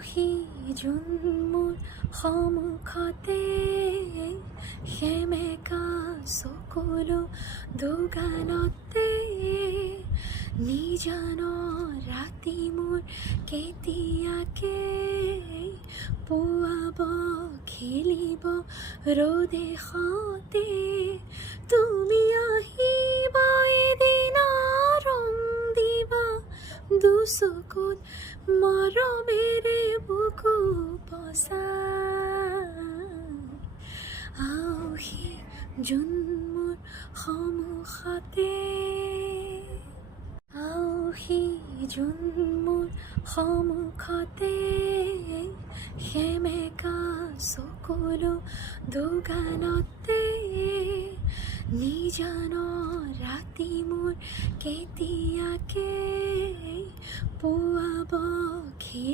আউহি জোন মোৰ সন্মুখতে সেমেকা চকুলো দোকানতে নিজান ৰাতি মোৰ কেতিয়াকে পুৱাব খেলিব ৰ'দে সতে তুমি আহিবা এদিন ৰং দিবা দুচকুত মৰমেৰে বুকু পচা আউহি জোন মোৰ সন্মুখতে আউহি জোন মোৰ সন্মুখতে সেমেকা চকুলো দোকানতে নিজান ৰাতি মোৰ কেতিয়াকে পুৱাব খেলি